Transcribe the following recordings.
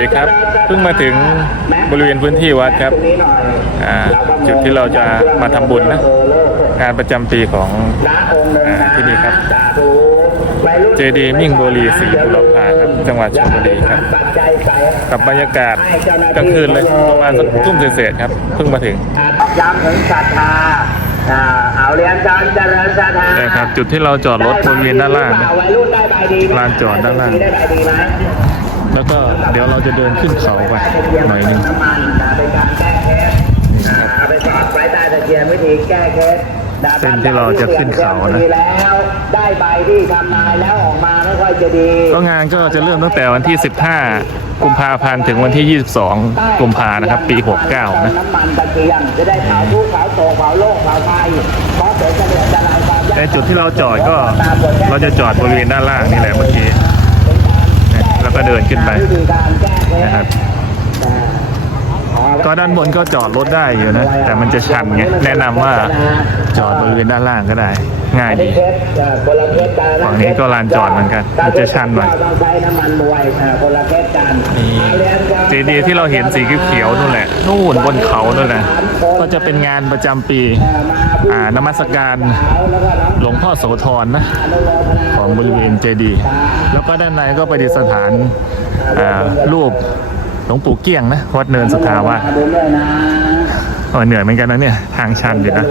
ดีครับ เพิ่งมาถึงบริเวณพื้นที่วัดครับอ่าจุดที่เราจะมาทำบุญนะ งานประจำปีของอ่าที่นี่ครับ เจดีย์มิ่งบุรีศรีบุรพาครับ จังหวัดชลบุรีครับ กับบรรยากาศกลางคืนเลยประมาณสักทุ่มเศษๆครับ เพิ่งมาถึงย้ำถึงศรัทธาอ่าเอาเรียนจานเจริญศรัทธานี่ครับ จุดที่เราจอดรถบริเวณด้านล่างนะวัยรุ่นได้ใบดีไหมลานจอดด้านล่างได้ใบดีไหม แล้วก็เดี๋ยวเราจะเดินขึ้นเขาไปหน่อยหนึงน้ำมันนะเป็นการแก้เคสนี่ครับเอาไปสอดไว้ใต้ตะเกียงวิธีแก้เคสนะเส้นที่เราจะขึ้นเขานะดีแล้วได้ใบที่ทำนายแล้วออกมาไม่ค่อยจะดีก็งานก็จะเริ่มตั้งแต่วันที่ 15 กุมภาพันธ์ถึงวันที่ 22 กุมภานะครับ ปี 69 นะน้ำมันตะเกียงจะได้เผาทุกข์เผาโศกเผาโรคเผาภัยเพราะเดี๋ยวจะเดือดจะลายความยากแต่จุดที่เราจอดก็เราจะจอดบริเวณด้านล่างนี่แหละเมื่อกี้นะแล้ว ก็เดินขึ้นไปวิธีการแก้เคสนะครับ ก็ด้านบนก็จอดรถได้อยู่นะ แต่มันจะชันไงแนะนำว่าจอดบริเวณด้านล่างก็ได้ ง่ายดีฝั่งนี้ก็ลานจอดเหมือนกัน มันจะชันหน่อย เจดีย์ที่เราเห็นสีเขียวๆนู่นแหละนู่นบนเขานู่นแหละก็จะเป็นงานประจำปีอ่านมัสการหลวงพ่อโสธรนะของบริเวณเจดีย์แล้วก็ด้านในก็ประดิษฐานอ่ารูปหลวงปู่เกี้ยงนะวัดเนินสุทธาวาสเหนื่อยเหมือนกันนะเนี่ยทางชันอยู่นะ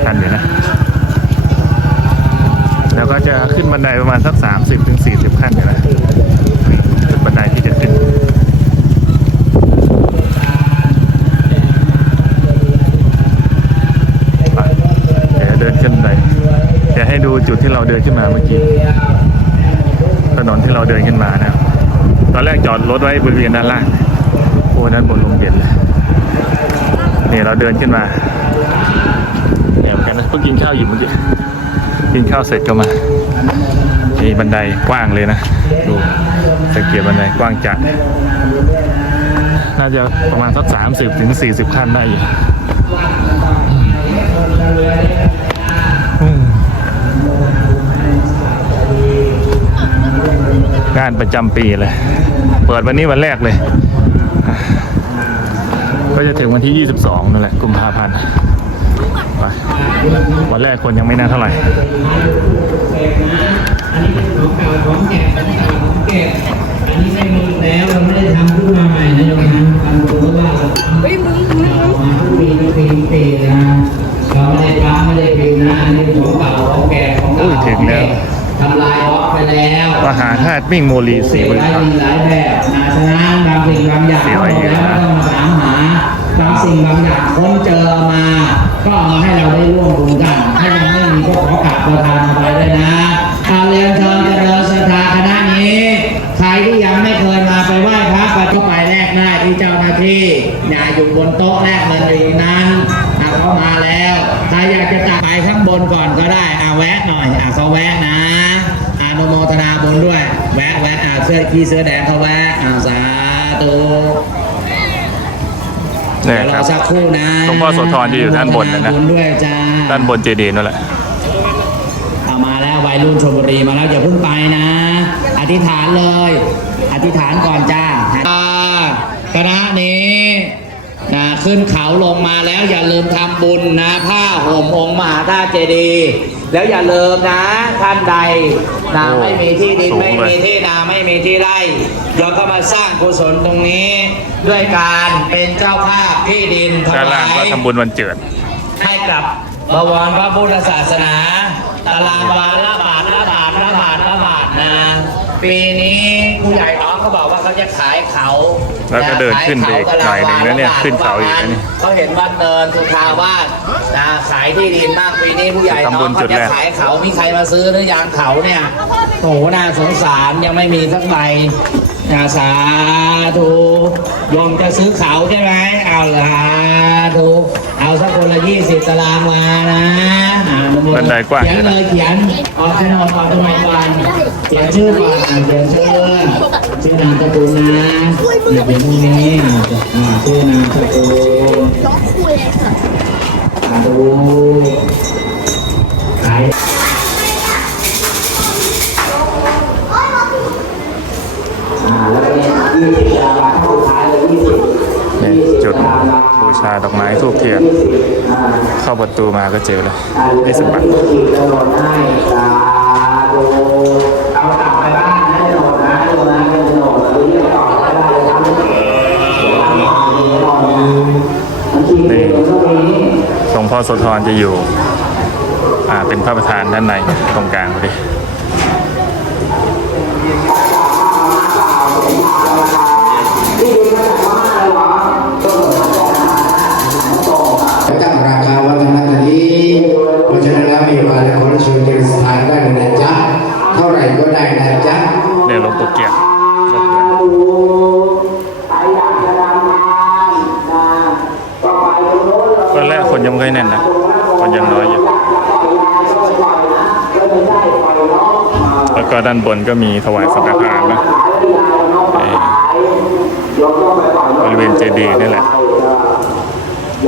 ชันอยู่นะแล้วก็จะขึ้นบันไดประมาณสัก 30ถึง40 ขั้นอยู่นะมีบันไดที่จะขึ้นเดี๋ยวเดินขึ้นไปเดี๋ยวให้ดูจุดที่เราเดินขึ้นมาเมื่อกี้ถนนที่เราเดินขึ้นมานะตอนแรกจอดรถไว้บริเวณด้านล่างโอ้ด้านบนลมเย็นเลยนี่เราเดินขึ้นมาเหนียวกันนะเพิ่งกินข้าวอยู่เมื่อกี้กินข้าวเสร็จก็มา นี่บันไดกว้างเลยนะ ดูสังเกตบันไดกว้างจัด น่าจะประมาณสักสามสิบถึงสี่สิบขั้นได้อยู่งานประจำปีเลย เปิดวันนี้วันแรกเลย ก็จะถึงวันที่ 22นั่นแหละกุมภาพันธ์วันแรกคนยังไม่น่าเท่าไหร่ ของเก่าของแก่ของเก่าของแก่อันนี้ไม่มีแล้วเราไม่ได้ทำขึ้นมาใหม่นะโยมนะทำถือว่าเราทำเรามาทุกปีทุกปีทุกปีนะเราไม่ได้ทำไม่ได้พิมพ์นะอันนี้เป็นของเก่าของแก่ของเก่าอุ้ยถึงแล้วทำลายออกไปแล้วมหาธาตุมิ่งโมลีศรีบุญหลายธาสิ่งหลายแบบนะฉะนั้นบางสิ่งบางอย่างเสียเราไว้เยอะแล้วนะต้องมาถามหาบางสิ่งบางอย่างค้นเจอมา ก็เอามาให้เราได้ร่วมบุญกัน ถ้ายังไม่มีก็ขอกราบประทานเอาไว้ด้วยนะ อย่าอยู่บนโต๊ะแรกเงินดีนั้นเอาเข้ามาแล้วใครอยากจะตักไปข้างบนก่อนก็ได้อะแวะหน่อยอะเขาแวะนะอานุโมทนาบุญด้วย แวะแวะอะเสื้อขี้เสื้อแดงเขาแวะอะสาธุเนี่ยเดี๋ยวครรัอบสักครู่นะหลวงพ่อโสธรที่อยู่ด้านบนนะนะอโมทบุญด้วยจ้าด้านบนเจดีย์นั่นแหละเอามาแล้ววัยรุ่นชลบุรีมาแล้วอย่าเพิ่งไปนะ อธิษฐานเลย อธิษฐานก่อนจ้าอ่า คณะนี้นะขึ้นเขาลงมาแล้วอย่าลืมทำบุญนะผ้าห่มองค์มหาธาตุเจดีย์แล้วอย่าลืมนะท่านใดนะไม่มีที่ดินไม่มีที่นาไม่มีที่ไร่เราก็มาสร้างกุศลตรงนี้ ด้วยการเป็นเจ้าภาพที่ดินถด้านล่างก็วาทำบุญวันเจิด ให้กับบวรพระพุทธศาสนาตารางวาละบาทละบาทละบาทละบาทนะปีนี้ผู้ใหญ่น้อง เขาบอกว่าเขาจะขายเขาแล้วก็เดินขึ้นไปอีกหน่อยหนึ่งนะเนี่ยขึ้นเขาอีกนะนี่เขาเห็นวัดเนินสุทาวาสนะขายที่ดินมากปีนี้ผู้ใหญ่น้ทำบุองญจุเขาดจะแรกขายเขามีใครมาซื้อหรือยังเขาเนี่ยโอ้โหน่าสงสารยังไม่มีสักใบนะสาธุโยมจะซื้อเขาใช่ไหมเอาละธุเอาสักคนละยี่สิบตารางวานะอ่านุโมทบันไดกว้างเขียนเลยเขียนออกโฉนดออกโฉนดก่อนเขียนชื่อก่อนอ่าเขียนชื่อ ชื่อนามสกุลนะอย่าเป็นพวกนี้อ่ชื่อนามสกุลน้องคุยเลยค่ะสาธุขายจุดบูชาดอกไม้ทูบเทียนเข้าประตูมาก็เจอเลยไม่สบัด โสธรจะอยู่อ่าเป็นพระประธานด้านในตรงกลางพอดีตั้งราคาวัฒนธรรมนี้เพราะฉะนั้นแล้วมีโอกาสและขอรั ไม่ค่อยแน่นนะคนยังน้อยอยู่แล้วก็ด้านบนก็มีถวายสังฆทานนะบริเวณเจดีย์นี่แหละ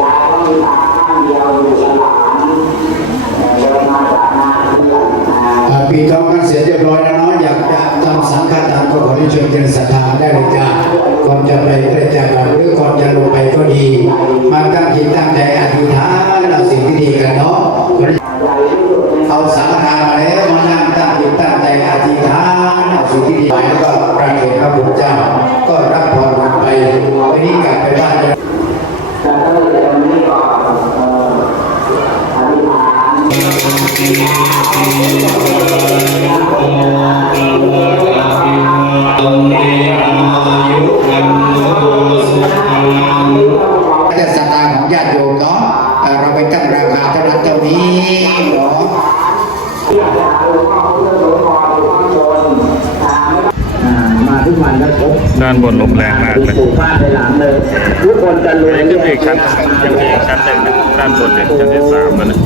ยายก็มีท้อยู่กับหลานเดินมาจากนาที่หลังนาอ่าปีทองกันเสร็จเรียบร้อยแล้วเนาะอยากจะทำสังฆทานก็ขอรับเชิญเป็นศรัทธาได้เลย ติโยมเนาะเราไปตั้งราคาเท่านั้นเท่านี้เนาะอ่ามาทุกวันก็พบด้านบนลมแรงมากเลยผ้าในหลังเลยทุกคนจะรวยยังขึ้นไปอีกชั้นยังมีอีกชั้นหนึ่งนะด้านบนเนี่ยชั้นที่สามแล้วนะ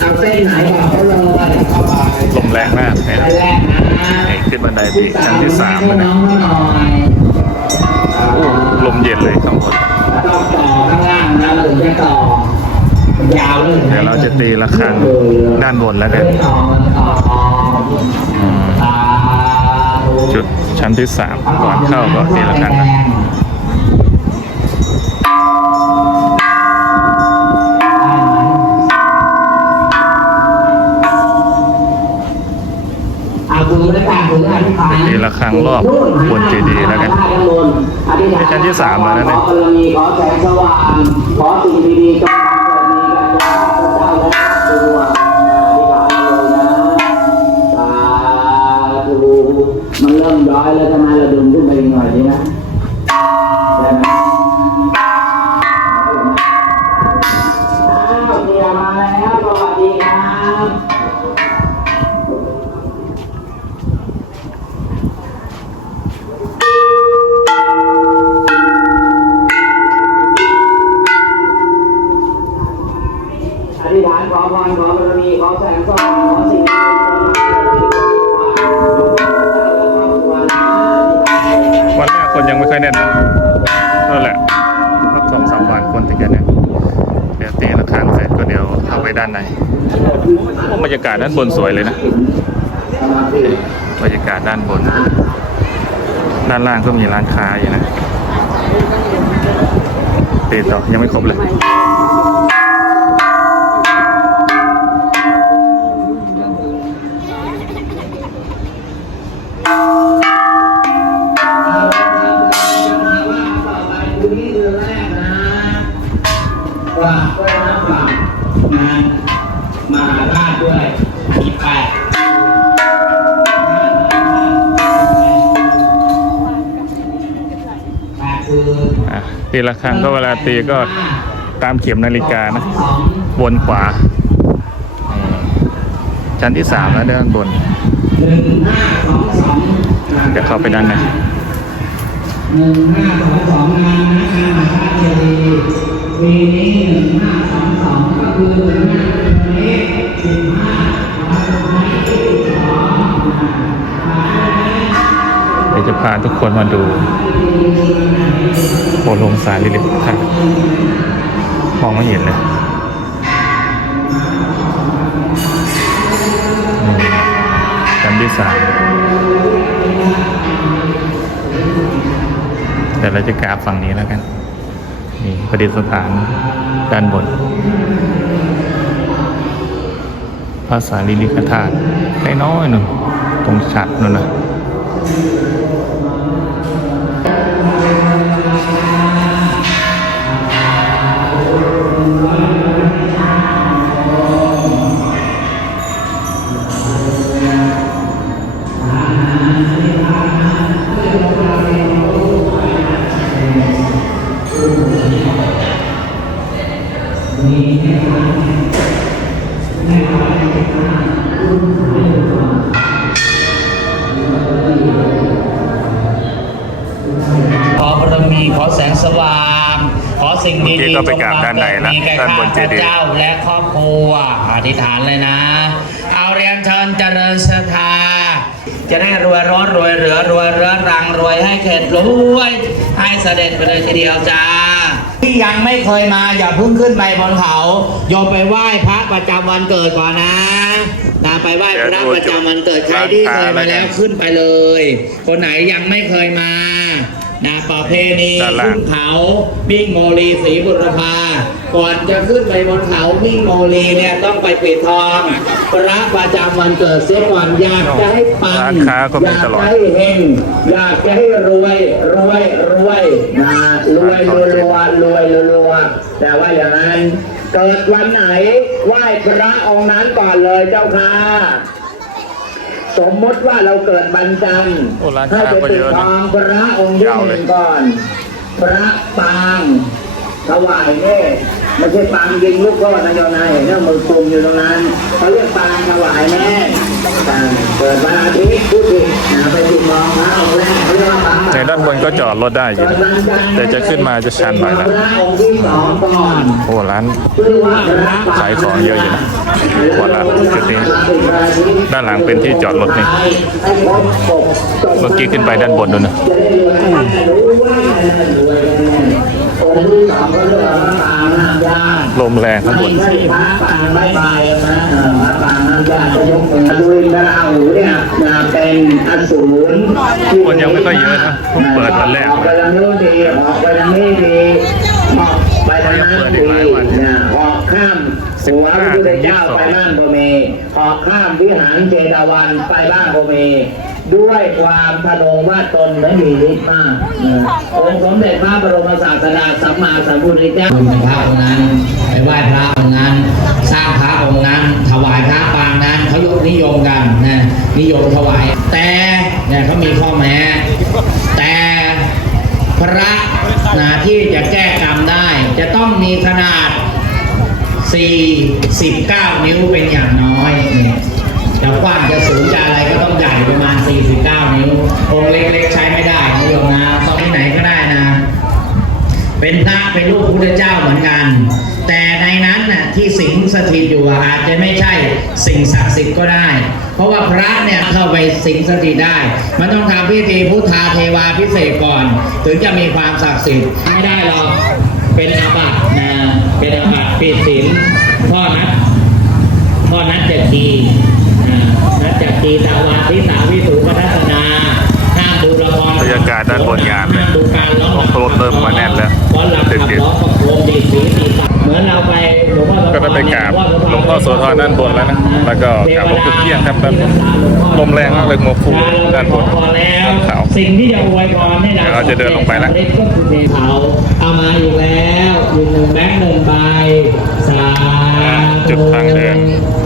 เอาเส้นไหนบอกเขาเลยเข้าไปลมแรงมากเลยไปนะแรกนะเอกขึ้นบันไดไปชั้นที่สามแล้วน้นะองเขาหน่อยลมเย็นเลยข้างบน ต้องต่อข้างล่างนะถึงจะต่อยาวเลยเดี๋ยวเราจะตีระฆังด้านบนแล้วกันต่อต่อต่ออืมตาจุดชั้นที่สามก่อนเข้าก็ตีระฆังนะอาบุญและการบุญอธิษฐาน ตีระฆังรอบบนเจดีย์แล้วกันนี่ชั้นที่สามแล้วนะเนี่ยขอบารมีขอแสงสว่างขอสิ่งดีๆจงบังเกิดมีกันตัวข้าพเจ้าและตัวอธิษฐานเลยนะสาธุมันเริ่มย้อยแล้วทำไมเราดึงขึ้นไปอีกหน่อยดีนะ คนยังไม่ค่อยแน่นนะนั่นแหละสักสองสามวันคนถึงจะแน่นเดี๋ยวตีระฆังเสร็จก็เดี๋ยวเข้าไปด้านในโอ้บรรยากาศด้านบนสวยเลยนะบรรยากาศด้านบน ด้านล่างก็มีร้านค้าอยู่นะตีต่อยังไม่ครบเลย อะตีระฆังก็เวลาตีก็ตามเข็มนาฬิกานะสองวนขวา ชั้นที่สามแล้วด้านบนหนึ่งห้าสองสองเดี๋ยวเข้าไปด้านในหนึ่งห้าสองสองงานนะงานมหาเจดีย์ปีนี้หนึ่งห้าสองสองก็คือหนึ่งห้าปีนี้สิบห้าวันสุดท้ายที่สิบสองเดี๋ยวจะพาทุกคนมาดูโพลงสารลิลิตค่ะมองไม่เห็นเลยชั้นที่สามเดี๋ยวเราจะกราบฝั่งนี้แล้วกัน นี่ประดิษฐานด้านบนภาษาลิลิกธาตุน้อยๆหนึ่งตรงฉัดนั่นนะ กี้ก็ไปกราบด้านในละมีแก่ด้านบนเจข้าพดีย์เจ้าและครอบครัวอธิษฐานเลยนะ เอาเรียนเชิญเจริญศรัทธาจะได้รวยร้อนรวยเหลือรวยเรื้อรังรวยให้เข็ดรวยให้เสด็จไปเลยทีเดียวจ้าที่ยังไม่เคยมาอย่าเพิ่งขึ้นไปบนเขาโยมไปไหว้พระประจำวันเกิดก่อนนะนะไปไหว้พระประจำวันเกิดใครที่เคยมาแล้วขึ้นไปเลย คนไหนยังไม่เคยมา นะประเพณีด้านล่างขึ้นเขามิ่งโมลีศรีบุรพาก่อนจะขึ้นไปบนเขามิ่งโมลีเนี่ยต้องไปปิดทองพระประจำวันเกิดเสียก่อนอยากจะให้ปังร้านค้าก็มีตลอดอยากจะให้เฮงอยากจะให้รวยรวยรวยนะรวยรวยรวยรวยรวยแต่ว่าอย่างนั้นเกิดวันไหนไหว้พระองค์นั้นก่อนเลยเจ้าค่ะ สมมติว่าเราเกิดวันจันทร์โอ้ร้านให้ค้าไปก็ติเยดอะนะทองพระองค์ที่ยาวหเลยนึ่งก่อน พระปางถวายเนี่ย ไม่ใช่ปางยิงลูกก็นายนายเห็นว่ามือกลุ่มอยู่ตรงนั้นเขาเรียกปางถวายแม่อ่าเปิดวันอาทิตย์พูดผิดนะไปติดทองพระองค์แรกเขาเรียกว่าปางในด้านบนก็จอดรถได้อยู่นะแต่จะขึ้นมาจะชันหน่อยละพระองค์ที่สองก่อนโอ้ร้านชื่อว่าพระปขายของเยอะอยู่นะหมดละจุดนี้ด้านหลังเป็นที่จอดรถนี่เมื่อกี้ขึ้นไปด้านบนนู่นนะ จะยกมือดูพระราหูเนี่ยเป็นอสูรที่คนยังไม่ค่อยเยอะนะเพิ่งเปิดวันแรกไปทางนู้นดีออกไปทางนี้ดีออกไปทางนั้นดีนะออกข้ามหัวพระพุทธเจ้าไปบ้านโพเมออกข้ามวิหารเจดาวันไปบ้านโพเม ด้วยความพนงว่าตนไม่มีฤทธิ์มากองค์สมเด็จพระบรมศาสดาสัมมาสัมพุทธเจ้าพระองค์นั้นไปไหว้พระองค์นั้น สร้างพระองค์นั้น ถวายพระปางนั้นเขายกนิยมกันนะนิยมถวาย แต่เนี่ยเขามีข้อแม้ แต่พระนะที่จะแก้กรรมได้ จะต้องมีขนาด 4 19 นิ้วเป็นอย่างน้อยเนี่ย จะกว้างจะสูงจะอะไรก็ต้องใหญ่ประมาณ 49 นิ้วองค์เล็กๆใช้ไม่ได้นะโยมนะต้องที่ไหนก็ได้นะ เป็นพระเป็นลูกพุทธเจ้าเหมือนกัน แต่ในนั้นน่ะที่สิงสถิตอยู่อาจจะไม่ใช่สิ่งศักดิ์สิทธิ์ก็ได้ เพราะว่าพระเนี่ยเข้าไปสิงสถิตได้ มันต้องทำพิธีพุทธาเทวาพิเศษก่อน ถึงจะมีความศักดิ์สิทธิ์ไม่ได้หรอกเป็นอาบัตินะเป็นอาบัติผิดศีลพ่อนัดพ่อนัดจ็ดที อ่านัดเจ็ดทีตาวาทิสาวิสุพัฒนาห้ามดูละครบรรยากาศด้านบนงานเลยห้ดูการ้องรถเริ่มมาแน่นแล้วเพราะหลับเด็ขับร้องประโคมดีสีตีเหมือนเราไปหลวงพ่อโสธรก็ได้ไปกราบหลวงพ่อโสธรด้านบนแล้วนะ แล้วก็กราบหลวงปู่เกี้ยงครับด้านบนลมแรงมากเลยหมวกฟูด้านบนพอแล้วขาวสิ่งที่จะอวยพรให้เราเดี๋ยวเราจะเดินลงไปแล้วก็คือเทเขาเอามาอยู่แล้วอยู่หนึ่งแบงค์หนึ่งใบสาธุจุดทางเดิน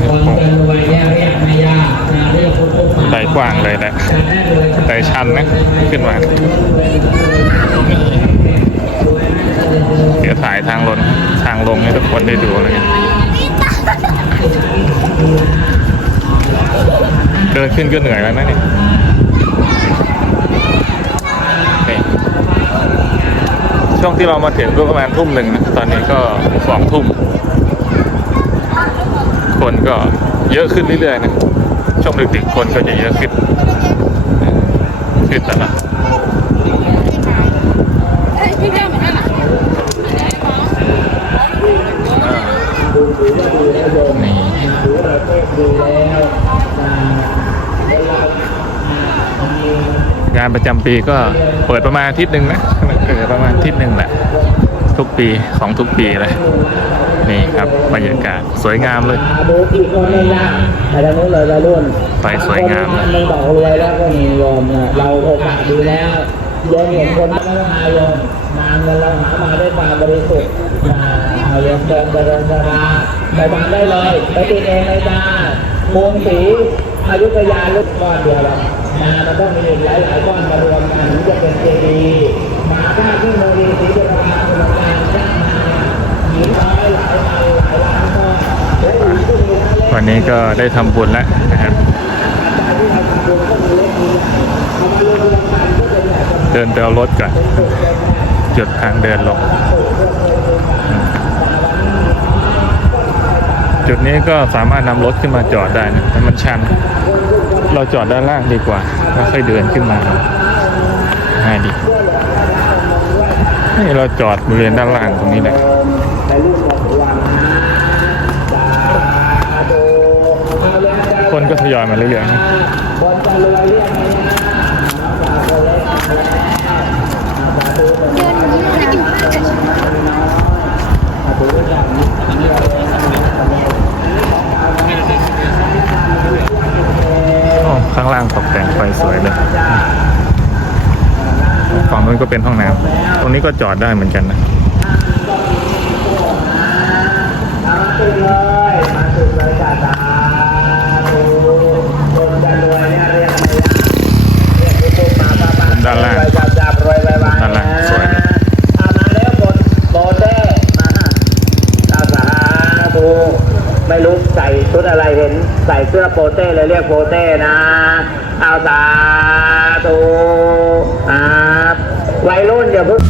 ความจะรวยเนี่ยเรียกไม่ยาก นะเรียกว้างเลยนะไดชันนะ ขึ้นมา เดี๋ยวถ่ายทางลงทางลงให้ทุกคนได้ดูเลยเดินขึ้นก็เหนื่อยแล้วนะเนี่ยช่วงที่เรามาถึงก็ประมาณทุ่มหนึ่งนะ ตอนนี้ก็สองทุ่ม คนก็เยอะขึ้นเรื่อยๆนะ ช่วงดึกๆคนก็จะเยอะขึ้น ขึ้นแล้วนะนี่งานประจำปีก็เปิดประมาณอาทิตย์หนึ่งนะปประมาณอาทิตย์หนึ่งแหละ ทุกปีของทุกปีเลย นี่ครับบรรยากาศสวยงามเลยดูอีกคนหนึงนะแต่ทางนู้นเลยวัยรุ่นไฟสวยงามเลยมึงบอกรวยแล้วก็มีโยมนะเราโอกาสดีแล้วโยมเห็นคนไม่ต้องมาโยมมาเงินเราหามาด้วยความบริสุทธิ์นะเอาโยมเดินเดินสราไปทำได้เลยไปติดเองเลยจ้ามูลสีอยุธยาลูกก้อนเดียวหรอกนะมันต้องมีหลายหลายๆก้อนมารวมกันถึงจะเป็นเจดีย์มาถ้าที่โมดี นี้ก็ได้ทำบุญแล้วนะครับ เดินไปเอารถก่อนจุดทางเดินลง จุดนี้ก็สามารถนำรถขึ้นมาจอดได้นะแต่มันชัน เราจอดด้านล่างดีกว่าแล้วค่อยเดินขึ้นมาง่ายดีนี่เราจอดบริเวณด้านล่างตรงนี้แหละ อยมาเรื่อยๆข้างล่างตกแต่งไฟสวยเลยฝั่งนู้นก็เป็นห้องน้ำตรงนี้ก็จอดได้เหมือนกันนะ มาถึงเลยมาถึงเลยจ้าจ้าดูคนจะรวยเนี่ยเรียกอะไรนะเรียกปุ๊บมาปั๊บปั๊บ ด้านล่าง รวยจับจับรวยไวๆ ด้านล่างสวยนะ เอามาแล้วคนโบเต้มาตาสาธุไม่รู้ใส่ชุดอะไรเห็น ใส่เสื้อโป เต้เลยเรียกโปเต้นะ เอาสาธุครับวัยรุ่นอย่าเพิ่ง